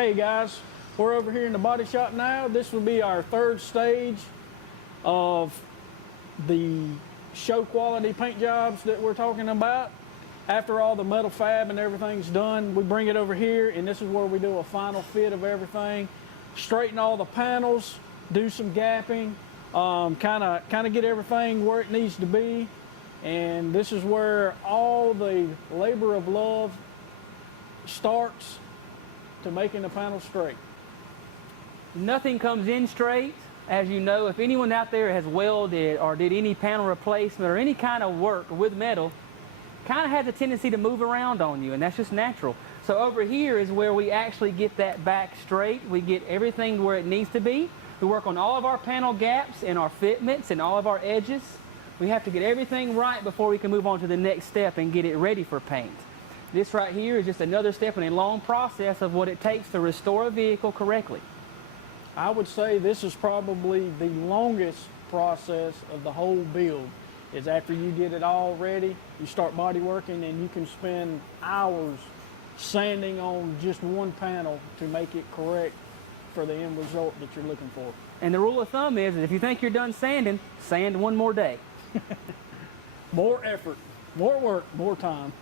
Hey guys, we're over here in the body shop now. This will be our third stage of the show quality paint jobs that we're talking about. After all the metal fab and everything's done, we bring it over here, and this is where we do a final fit of everything, straighten all the panels, do some gapping, kind of get everything where it needs to be. And this is where all the labor of love starts to making the panel straight. Nothing comes in straight. As you know, if anyone out there has welded or did any panel replacement or any kind of work with metal, kind of has a tendency to move around on you, and that's just natural. So over here is where we actually get that back straight. We get everything where it needs to be. We work on all of our panel gaps and our fitments and all of our edges. We have to get everything right before we can move on to the next step and get it ready for paint. This right here is just another step in a long process of what it takes to restore a vehicle correctly. I would say this is probably the longest process of the whole build. Is after you get it all ready, you start body working, and you can spend hours sanding on just one panel to make it correct for the end result that you're looking for. And the rule of thumb is that if you think you're done sanding, sand one more day. More effort, more work, more time.